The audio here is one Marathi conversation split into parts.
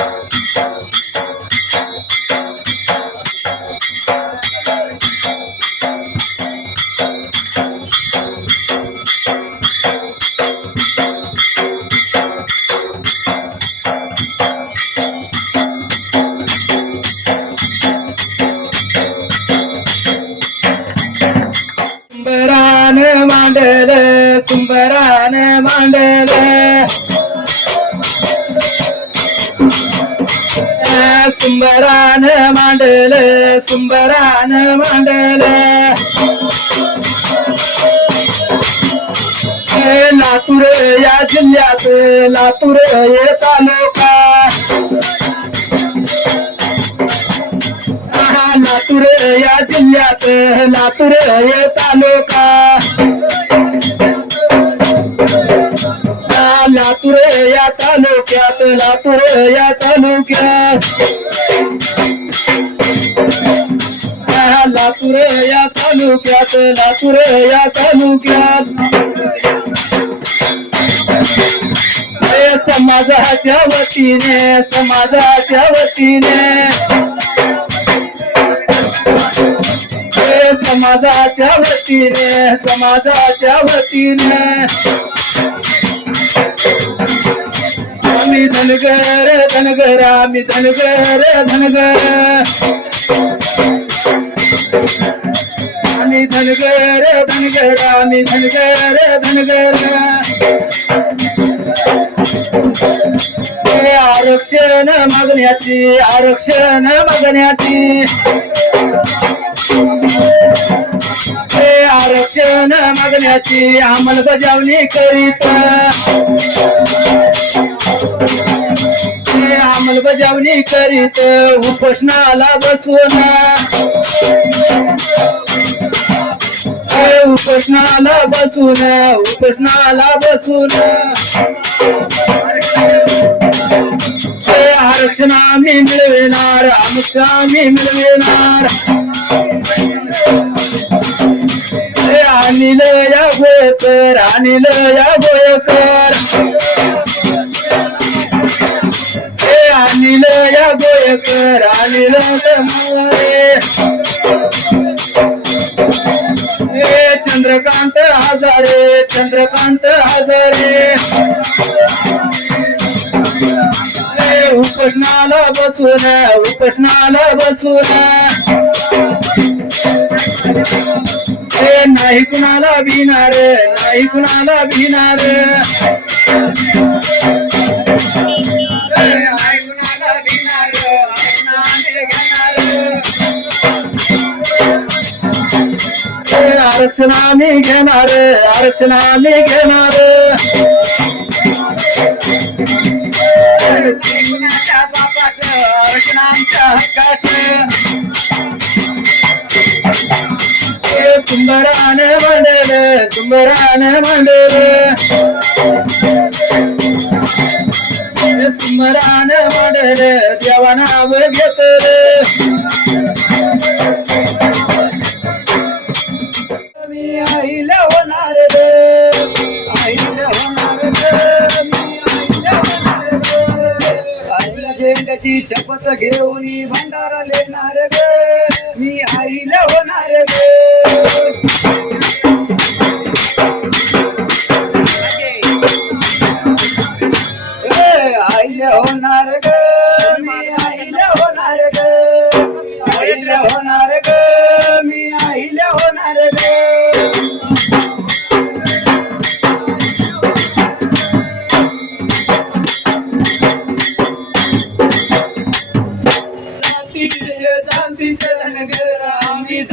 तू सुंबरान सुंबरान मांडल लातूर या जिल्ह्यात लातूर हे तालुका हा, लातूर या जिल्ह्यात लातूर हे तालुका तालुक्यात लातूर या तालुक्यात. लातूर या तालुक्यात लातूर या तालुक्यात. समाजाच्या वतीने समाजाच्या वतीने. समाजाच्या वतीने समाजाच्या वतीने. आम्ही धनगर धनगर आम्ही धनगर धनगर. आम्ही धनगर धनगर आम्ही धनगर धनगर. हे आरक्षण मागण्याची आरक्षण मागण्याची. हे आरक्षण मागण्याची अंमलबजावणी करीत. अंमलबजावणी करीत उपोषणाला बसून हे उपोषणाला बसून उपोषणाला बसून हे आरक्षण आम्ही मिळविणार आरक्षण आम्ही मिळविणार. हे अनिल या गोयकर अनिल या गोयकर. हे अनिल या गोयकर अनिल हे चंद्रकांत हजारे चंद्रकांत हजारे. हे उपोषणाला बसून उपोषणाला बसून. हे नाही कुणाला भिणार नाही कुणाला भिणार. आरक्षण आम्ही घेणार आरक्षण आम्ही घेणार आरक्षण आमच्या हक्काचं. सुंदरान मांडल सुंदरान मांडल. सुंदरान मांडल देवा नाव घेतलं. मी आईला होणार रे. आईला होणार रे. मी आईला होणार रे. आईला झेंड्याची शपथ घेऊन भंडारा लेणार ग मी आईला होणार ग आईला होणार ग मी आईला होणार ग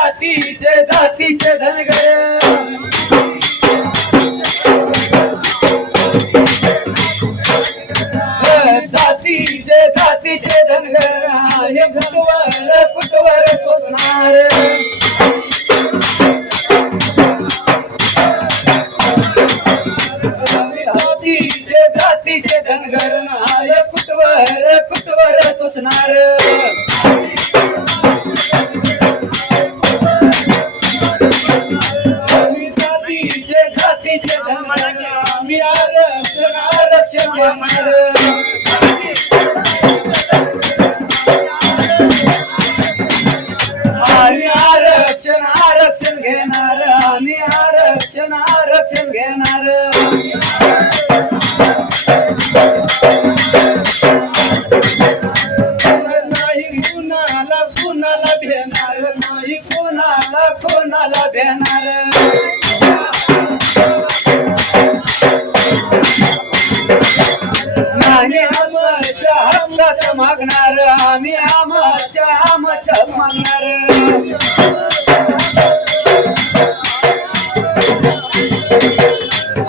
जातीचे जातीचे धनगर. जातीचे जातीचे धनगर हे कुटवर कुटवर सोसणार. जातीचे जातीचे धनगर आहे कुटवर कुटवर सोसणार. मागणार आम्ही आमच्या आमच्या मागणार.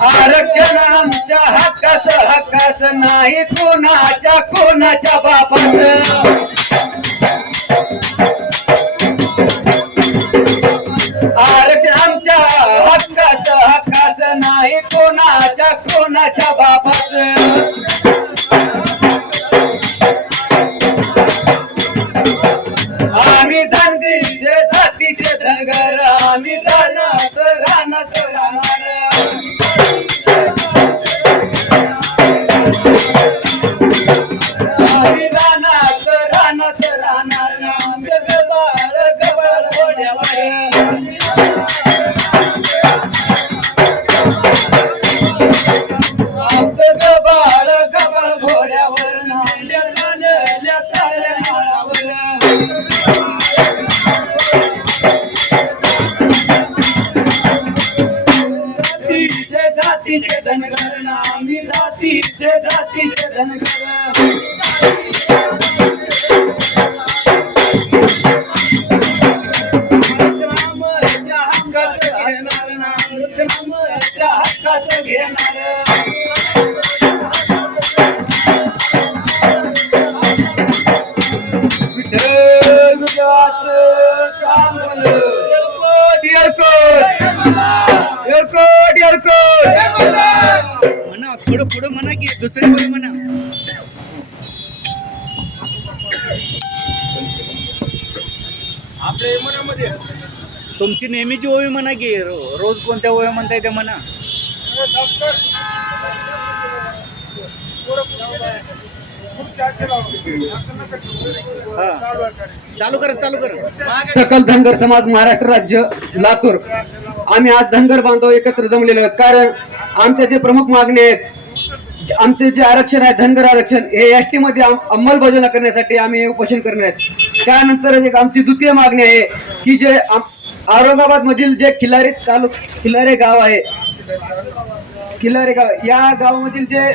आरक्षण आमच्या हक्काचं हक्काचं नाही कोणाच्या कोणाच्या बापाचं. नाही कोणाच्या कोणाच्या बापाचं आम्ही धनगीचे जातीचे धनगर आम्ही जाणत राहणार राहणार. जातीचे धनगर आम्ही जातीचे जातीचे धनगर. म्हणा थोडं पुढं म्हणा की दुसरे पुढे म्हणा आपल्या मनामध्ये तुमची नेहमीची ओवी म्हणा की रोज कोणत्या ओव्या म्हणताय त्या म्हणा. चालू चालू सकल धनगर समाज महाराष्ट्र राज्य लातूर. आम्ही आज धनगर बांधव एकत्र जमलेले आहोत. कारण आमच्या जे प्रमुख मागणी आहेत जे- आमचे जे आरक्षण आहे धनगर आरक्षण हे एस टी मध्ये अंमलबजावणी करण्यासाठी आम्ही हे उपोषण करणार आहेत. त्यानंतर एक आमची द्वितीय मागणी आहे की जे औरंगाबाद मधील जे खिलारी तालुक खिलारे गाव आहे खिलारे गाव या गावामधील जे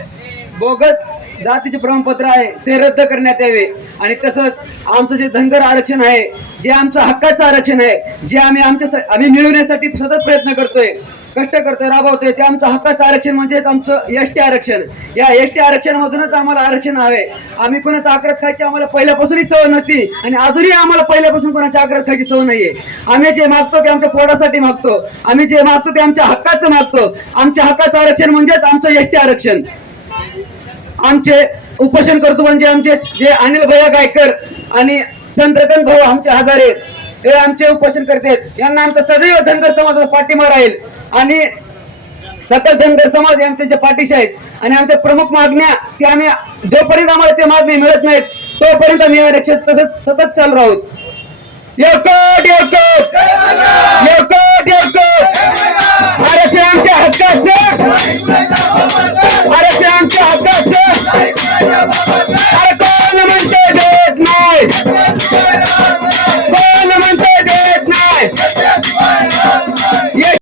बोगस जातीचे प्रमाणपत्र आहे ते रद्द करण्यात यावे. आणि तसंच आमचं जे धनगर आरक्षण आहे जे आमचं हक्काचं आरक्षण आहे जे आम्ही आमच्या आम्ही मिळवण्यासाठी सतत प्रयत्न करतोय कष्ट करतोय राबवतोय ते आमचं हक्काचं आरक्षण म्हणजेच आमचं एस टी आरक्षण. या एस टी आरक्षणामधूनच आम्हाला आरक्षण हवे. आम्ही कोणाचं आग्रत खायची आम्हाला पहिल्यापासूनही सवय नव्हती आणि अजूनही आम्हाला पहिल्यापासून कोणाच्या आग्रत खायची सवय नाहीये. आम्ही जे मागतो ते आमच्या पोटासाठी मागतो. आम्ही जे मागतो ते आमच्या हक्काचं मागतो. आमच्या हक्काचं आरक्षण म्हणजेच आमचं एस टी आरक्षण. आमचे उपोषण करतो म्हणजे आमचे जे अनिल भैया गायकर आणि चंद्रकांत भाऊ आमचे हजारे हे आमचे उपोषण करतात यांना आमचा सदैव धनगर समाजाचा पाठिंबा राहील. आणि सकल धनगर समाज आमचे आमच्या पाठीशी आहेत आणि आमच्या प्रमुख मागण्या की आम्ही जोपर्यंत आम्हाला ते मागणी मिळत नाहीत तोपर्यंत आम्ही या रक्षेत तसंच सतत चालू राहू एकट एकट एकट एकट आरक्षण आमच्या हक्काचं. आरक्षण आमच्या हक्काचं. అరకోణమంటే